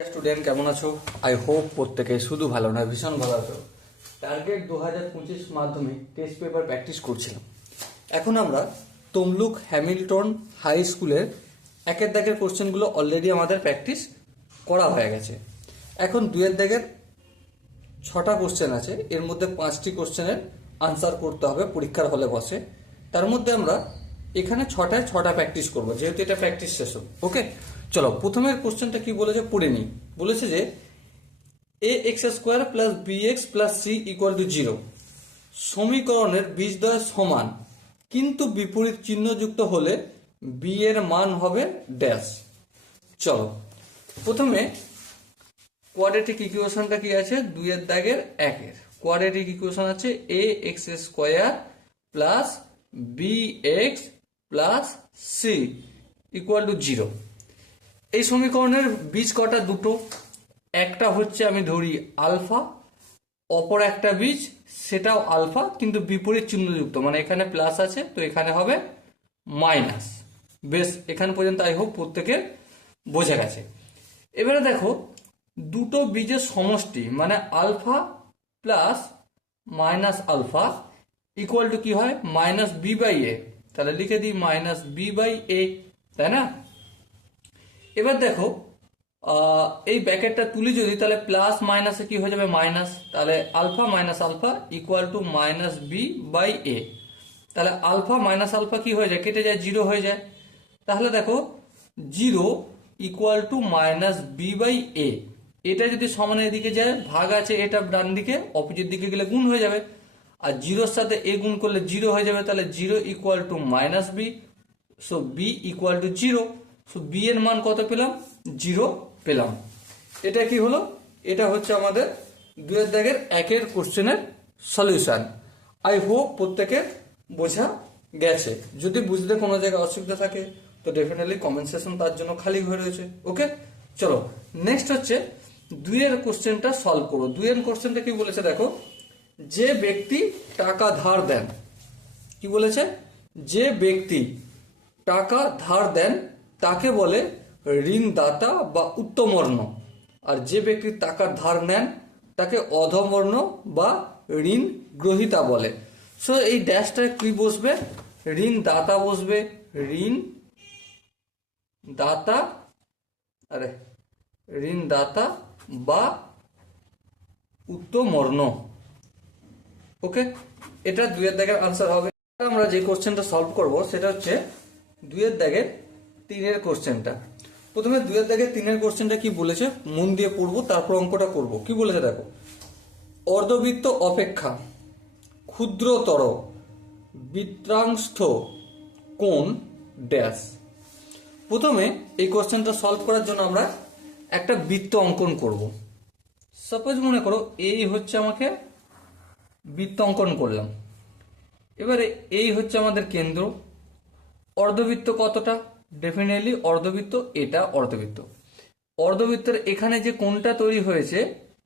Student কেমন আছো? I hope প্রত্যেকে শুধু ভালো না ভীষণ ভালো আছো। টার্গেট দু হাজার পঁচিশ মাধ্যমে টেস্ট পেপার প্র্যাকটিস করছিলাম। এখন আমরা তমলুক হ্যামিল্টন হাই স্কুলের একের দাগের কোশ্চেনগুলো অলরেডি আমাদের প্র্যাকটিস করা হয়ে গেছে। এখন দুয়ের দাগের ছটা কোশ্চেন আছে, এর মধ্যে পাঁচটি কোশ্চেনের আনসার করতে হবে, পরীক্ষার হলে বসে। তার মধ্যে আমরা এখানে ছটায় ছটা প্র্যাকটিস করব, যেহেতু এটা প্র্যাকটিস সেশন ওকে চলো, প্রথমের কোশ্চেনটা কি বলেছে? পড়ে নিই। বলেছে যে a x square plus b x plus c equal to zero সমীকরণের বীজদ্বয় সমান, কিন্তু বিপরীত চিহ্নযুক্ত হলে বি এর মান হবে ড্যাশ চলো, প্রথমে কোয়াড্রেটিক ইকুয়েশনটা কি আছে? দুইয়ের দাগের একের। কোয়াড্রেটিক ইকুয়েশন আছে a x square plus b x plus c equal to zero এই সমীকরণের বীজ কটা? দুটো। একটা হচ্ছে আমি ধরি আলফা, অপর একটা বীজ সেটাও আলফা, কিন্তু বিপরীত চিহ্নযুক্ত। মানে এখানে প্লাস আছে, তো এখানে হবে মাইনাস বেশ, এখান পর্যন্ত আই হোপ প্রত্যেকের বোঝা গেছে। এবারে দেখো, দুটো বীজের সমষ্টি মানে alpha plus minus alpha equal to কি হয়? মাইনাস বি বাই এ তাহলে লিখে দিই মাইনাস বি বাই এ তাই না? এবার দেখো এই ব্যাকেটটা তুলি যদি, তাহলে প্লাস মাইনাসে কি হয়ে যাবে মাইনাস তাহলে alpha minus alpha equal to minus b by a তাহলে আলফা মাইনাস আলফা কি হয়ে যায়? কেটে যায় জিরো হয়ে যায়। তাহলে দেখো zero equal to minus b by a এটা যদি সমানের দিকে যায়, ভাগ আছে এটা ডান দিকে অপোজিট দিকে গেলে গুণ হয়ে যাবে। আর জিরোর সাথে এ গুণ করলে জিরো হয়ে যাবে, তাহলে zero equal to minus b so b equal to zero so b এর মান কত পেলাম? জিরো পেলাম। এটা কি হলো? এটা হচ্ছে আমাদের দুয়ের দাগের একের কোশ্চেনের সলিউশন। আই হোপ প্রত্যেকের বোঝা গেছে। যদি বুঝতে কোনো জায়গায় অসুবিধা থাকে, তো ডেফিনেটলি কমেন্ট সেশন তার জন্য খালি হয়ে রয়েছে। ওকে চলো নেক্সট হচ্ছে দুইয়ের কোশ্চেনটা সলভ করো। দুইয়ের কোশ্চেনটা কি বলেছে দেখো? যে ব্যক্তি টাকা ধার দেন, কি বলেছে? যে ব্যক্তি টাকা ধার দেন তাকে বলে ঋণদাতা বা উত্তমর্ণ। আর যে ব্যক্তি টাকা ধার নেন, তাকে অধমর্ণ বা ঋণ গ্রহিতা বলে। সো এই ড্যাশটায় কি বসবে? ঋণ দাতা বসবে। ঋণ দাতা আরে ঋণ দাতা বা উত্তমর্ণ। ওকে এটা দুইয়ের দাগের আনসার হবে। আমরা যে কোশ্চেনটা সলভ করব, সেটা হচ্ছে দুইয়ের দাগের তিনের কোশ্চেনটা। প্রথমে দুইয়ের দাগের তিনের কোশ্চেনটা কি বলেছে? মন দিয়ে পড়ব, তারপর অঙ্কটা করব। কি বলেছে দেখো? অর্ধবৃত্ত অপেক্ষা, ক্ষুদ্রতর বৃত্তাংশ কোন ড্যাশ। প্রথমে এই কোশ্চেনটা সলভ করার জন্য আমরা একটা বৃত্ত অঙ্কন করব। সাপোজ মনে করো এই হচ্ছে আমাকে বৃত্ত অঙ্কন করলাম। এবারে এই হচ্ছে আমাদের কেন্দ্র। অর্ধবৃত্ত কতটা? ডেফিনেটলি অর্ধবৃত্ত, এটা অর্ধবৃত্ত। অর্ধবৃত্তের এখানে যে কোনটা তৈরি হয়েছে,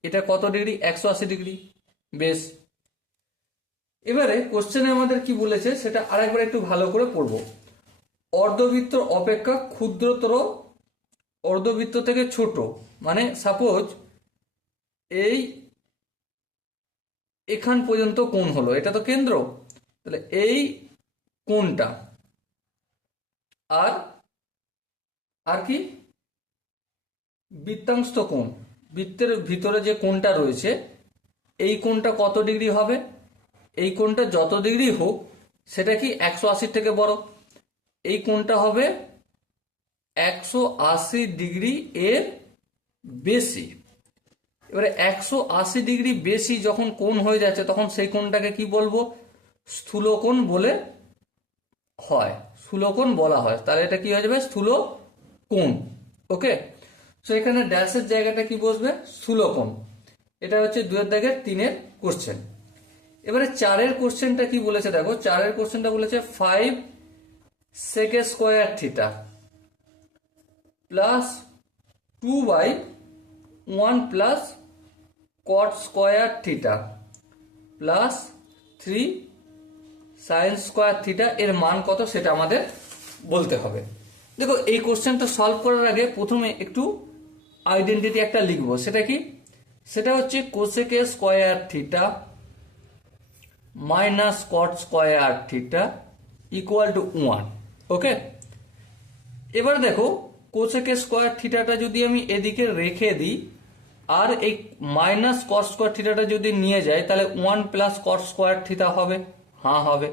এটা কত ডিগ্রি? একশো আশি ডিগ্রি। বেশ। এবারে কোশ্চেনে আমাদের কি বলেছে, সেটা আরেকবার একটু ভালো করে পড়ব। অর্ধবৃত্ত অপেক্ষা ক্ষুদ্রতর অর্ধবৃত্ত থেকে ছোট মানে সাপোজ এই এখান পর্যন্ত কোন হলো, এটা তো কেন্দ্র। তাহলে এই কোনটা আর আর কি? বৃত্তাংশ কোণ। বৃত্তের ভিতরে যে কোণটা রয়েছে, এই কোণটা কত ডিগ্রি হবে? এই কোণটা যত ডিগ্রি হোক, সেটা কি একশো আশির থেকে বড়? এই কোণটা হবে একশো আশি ডিগ্রি এর বেশি। এবারে একশো আশি ডিগ্রি বেশি যখন কোণ হয়ে যাচ্ছে, তখন সেই কোণটাকে কি বলব? স্থূলকোণ বলে হয়। স্থূলকোণ বলা হয়। তাহলে এটা কি হয়ে যাবে? স্থূল কোণ, ওকে? সো এখানে ড্যাশের জায়গাটা কি বসবে? স্থূলকোণ এটা হচ্ছে দুয়ের দাগের তিনের কোশ্চেন এবারে চারের কোশ্চেনটা কি বলেছে? দেখো, চারের কোশ্চেনটা বলেছে five sec square theta plus two by one plus cot square theta plus three sine square theta এর মান কত? সেটা আমাদের বলতে হবে। দেখো, এই কোশ্চেনটা সলভ করার আগে প্রথমে একটু আইডেন্টিটি একটা লিখব। সেটা কি? সেটা হচ্ছে cosec square theta minus cot square theta equal to one okay এবার দেখো কোসেকে স্কোয়ার থিটাটা যদি আমি এদিকে রেখে দিই, আর এই মাইনাস কট স্কোয়ার থিটাটা যদি নিয়ে যাই, তাহলে one plus cot square theta হবে হ্যাঁ হবে।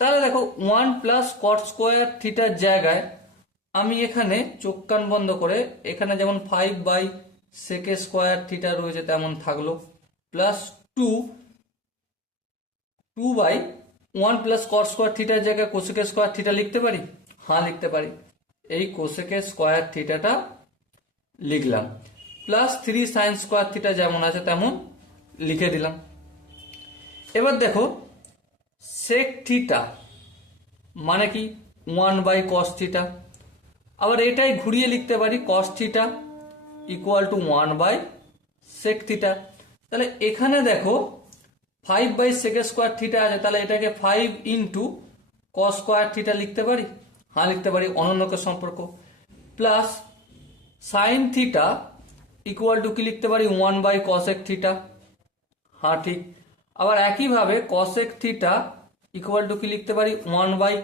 তাহলে দেখো ওয়ান প্লাস কট স্কোয়ার থিটার জায়গায় আমি এখানে চোখ কান বন্ধ করে, এখানে যেমন five by sec square theta রয়েছে তেমন থাকল। Plus two two by one plus cot square থিটার জায়গায় কোসেকের স্কোয়ার থিটা লিখতে পারি? হ্যাঁ লিখতে পারি। এই কোসেকের স্কোয়ার থিটাটা লিখলাম। Plus three sine square theta যেমন আছে তেমন লিখে দিলাম। এবার দেখো সেক থিটা মানে কি? ওয়ান বাই কস থিটা আবার এটাই ঘুরিয়ে লিখতে পারি cos theta equal to one by sec theta তাহলে এখানে দেখো five by sec square theta আছে, তাহলে এটাকে five into cos square theta লিখতে পারি? হ্যাঁ লিখতে পারি অনন্যকের সম্পর্ক। Plus sine theta equal to কি লিখতে পারি? ওয়ান বাই কসেক থিটা হ্যাঁ ঠিক। আবার একইভাবে কসেক থিটা ইকুয়াল টু কি লিখতে পারি? ওয়ান বাই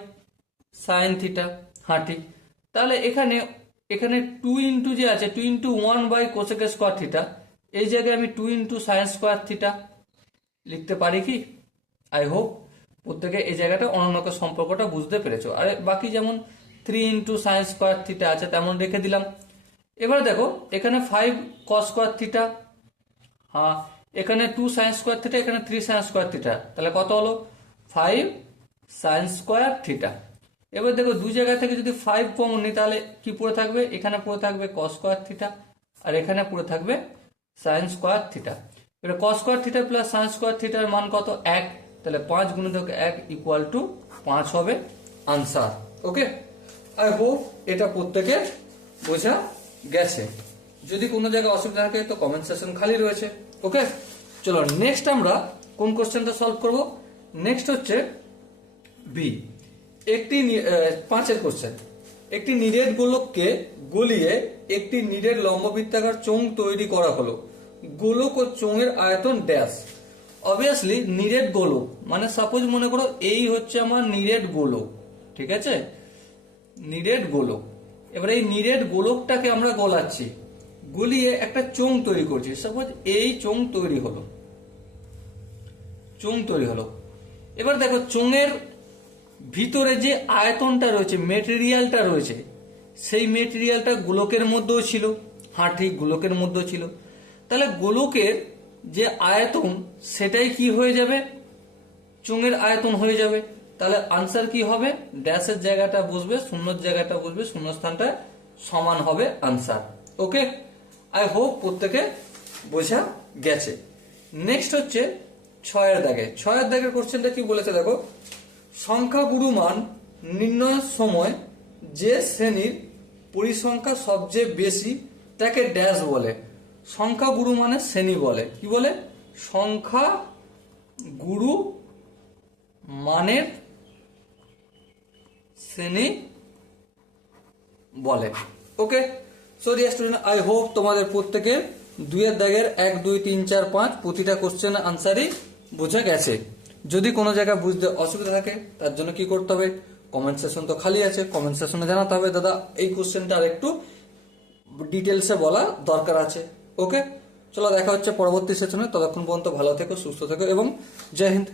সাইন থিটা হ্যাঁ ঠিক। তাহলে এখানে এখানে টু ইন্টু যে আছে two into one by cosec square theta এই জায়গায় আমি two into sine square theta লিখতে পারি কি? আই হোপ প্রত্যেকে এই জায়গাটা অনন্যকে সম্পর্কটা বুঝতে পেরেছ। আর বাকি যেমন three into sine square theta আছে, তেমন রেখে দিলাম। এবার দেখো, এখানে ফাইভ কস স্কোয়ার থিটা হ্যাঁ এখানে টু সায়েন্স স্কোয়ার থিটা এখানে থ্রি সায়েন্স স্কোয়ার থিটা তাহলে কত হলো? ফাইভ সায়েন্স স্কোয়ার থিটা এবার দেখো দুই জায়গা থেকে যদি ফাইভ কমন নিই তাহলে কি পড়ে থাকবে? এখানে পড়ে থাকবে কস স্কোয়ার থিটা আর এখানে পড়ে থাকবে সাইন স্কোয়ার থিটা এবার cos square theta plus sine square থিটার মান কত? এক। তাহলে পাঁচ গুণিতক এক ইকুয়াল টু পাঁচ হবে আনসার ওকে আই হোপ এটা প্রত্যেকে বোঝা গেছে। যদি কোনো জায়গায় অসুবিধা থাকে তো কমেন্ট সেকশন খালি রয়েছে। ওকে চলো নেক্সট আমরা কোন কোশ্চেনটা সলভ করব? নেক্সট হচ্ছে বি একটি পাঁচের কোশ্চেন একটি নিরেট গোলককে গলিয়ে একটি নিরেট লম্ববৃত্তাকার চোঙ তৈরি করা হলো। গোলক ও চোঙের আয়তন ড্যাশ অবভিয়াসলি নিরেট গোলক মানে সাপোজ মনে করো এই হচ্ছে আমার নিরেট গোলক, ঠিক আছে? নিরেট গোলক। এবার এই নিরেট গোলকটাকে আমরা গলাচ্ছি। গলিয়ে একটা চোঙ তৈরি করছি। সাপোজ এই চোঙ তৈরি হলো। চোঙ তৈরি হলো। এবার দেখো, চোঙের ভিতরে যে আয়তনটা রয়েছে মেটেরিয়ালটা রয়েছে, সেই মেটেরিয়ালটা গোলকের মধ্যেও ছিল হ্যাঁ ঠিক গোলকের মধ্যেও ছিল। তাহলে গোলকের যে আয়তন, সেটাই কি হয়ে যাবে? চোঙের আয়তন হয়ে যাবে। তাহলে আনসার কি হবে? ড্যাশের জায়গাটা বসবে, শূন্যর জায়গাটা বসবে, শূন্যস্থানটা সমান হবে আনসার ওকে আই হোপ প্রত্যেকে বোঝা গেছে। নেক্সট হচ্ছে ছয়ের দাগে। ছয়ের দাগের কোশ্চেনটা কি বলেছে দেখো? সংখ্যা গুরুমান নির্ণয়ের সময় যে শ্রেণির পরিসংখ্যা সবচেয়ে বেশি তাকে ড্যাশ বলে। সংখ্যা গুরু মানে শ্রেণি বলে। কি বলে? সংখ্যা গুরু মানের শ্রেণি বলে। Okay so dear student I hope তোমাদের প্রত্যেকের দুইয়ের দাগের এক, দুই, তিন, চার, পাঁচ প্রতিটা কোশ্চেন আনসারই বোঝা গেছে। যদি কোনো জায়গায় বুঝতে অসুবিধা থাকে, তার জন্য কি করতে হবে? কমেন্ট সেশন তো খালি আছে কমেন্ট সেশনে জানাতে হবে। দাদা, এই কোশ্চেনটা আর একটু ডিটেলসে বলা দরকার আছে। ওকে চলো, দেখা হচ্ছে পরবর্তী সেশনে ততক্ষণ পর্যন্ত ভালো থেকো, সুস্থ থেকো এবং জয় হিন্দ।